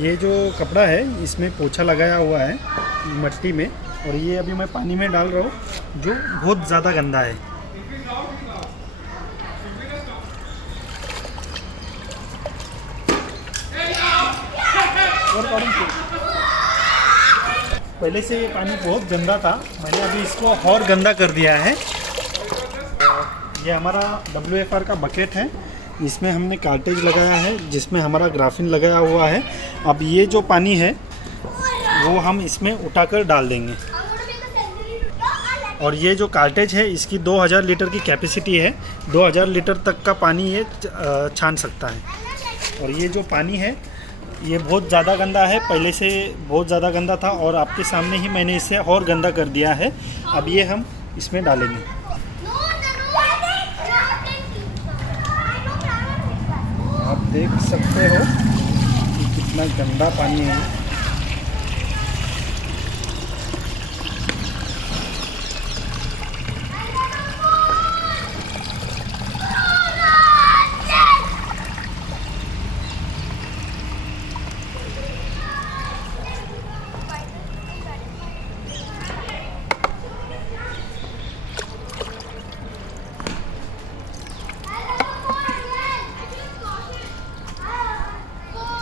ये जो कपड़ा है इसमें पोछा लगाया हुआ है मिट्टी में, और ये अभी मैं पानी में डाल रहा हूँ जो बहुत ज़्यादा गंदा है। पहले से ये पानी बहुत गंदा था, मैंने अभी इसको और गंदा कर दिया है। ये हमारा WFR का बकेट है, इसमें हमने कार्टेज लगाया है जिसमें हमारा ग्राफिन लगाया हुआ है। अब ये जो पानी है वो हम इसमें उठाकर डाल देंगे, और ये जो कार्टेज है इसकी 2000 लीटर की कैपेसिटी है, 2000 लीटर तक का पानी ये छान सकता है। और ये जो पानी है ये बहुत ज़्यादा गंदा है, पहले से बहुत ज़्यादा गंदा था, और आपके सामने ही मैंने इसे और गंदा कर दिया है। अब ये हम इसमें डालेंगे। आप देख सकते हो कि कितना गंदा पानी है।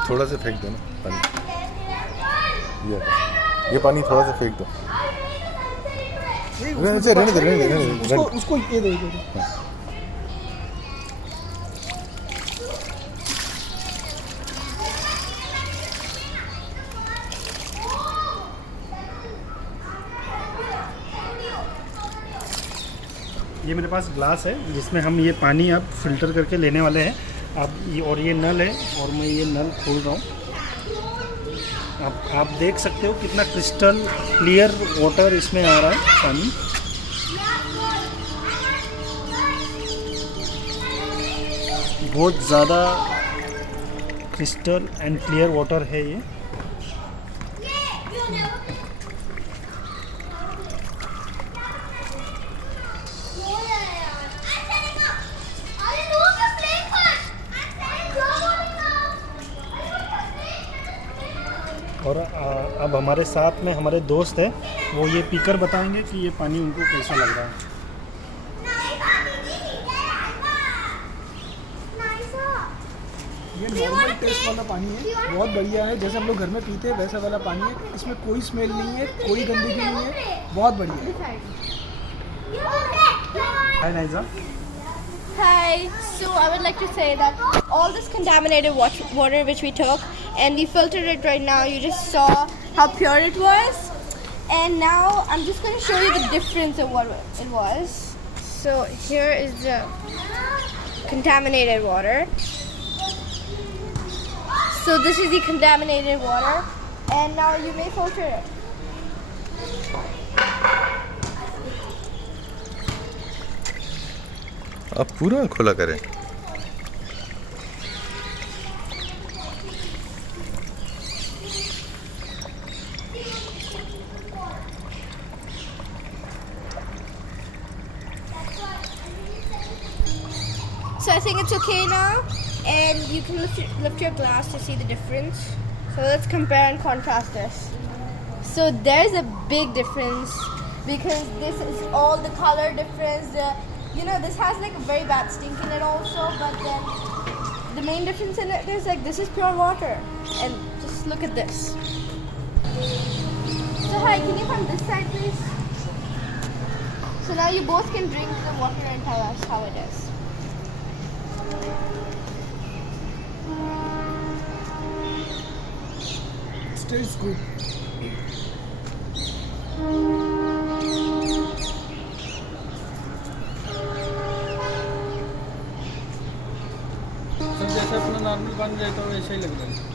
थोड़ा सा फेंक दो ना पानी, ये पानी थोड़ा सा फेंक दो। रहने दे उसको ये दे दो। ये मेरे पास ग्लास है जिसमें हम ये पानी अब फिल्टर करके लेने वाले हैं। अब ये, और ये नल है, और मैं ये नल खोल रहा हूँ। आप देख सकते हो कितना क्रिस्टल क्लियर वाटर इसमें आ रहा है पानी। बहुत ज़्यादा क्रिस्टल एंड क्लियर वाटर है ये। और अब हमारे साथ में हमारे दोस्त हैं, वो ये पीकर बताएंगे कि ये पानी उनको कैसा लग रहा है। ये नॉर्मल टेस्ट वाला पानी है, बहुत बढ़िया है, जैसे हम लोग घर में पीते हैं वैसा वाला पानी है। इसमें कोई स्मेल नहीं है, कोई गंदगी नहीं है, बहुत बढ़िया है। हाय नाइजा। Hi, so I would like to say that all this contaminated water which we took and we filtered it right now, you just saw how pure it was, and now I'm just going to show you the difference of what it was. So here is the contaminated water. So this is the contaminated water, and now you may filter it. आप पूरा खुला करें। So I think it's okay now, and you can lift your glass to see the difference. So let's compare and contrast this. So there's a big difference because this is all the color difference. This has like a very bad stink in it also, but then the main difference in it is like this is pure water, and just look at this. So hi, can you come this side please? So now you both can drink the water and tell us how it is. It tastes good. सब जैसे अपना नॉर्मल पानी रहता है वैसे ही लग रहा है।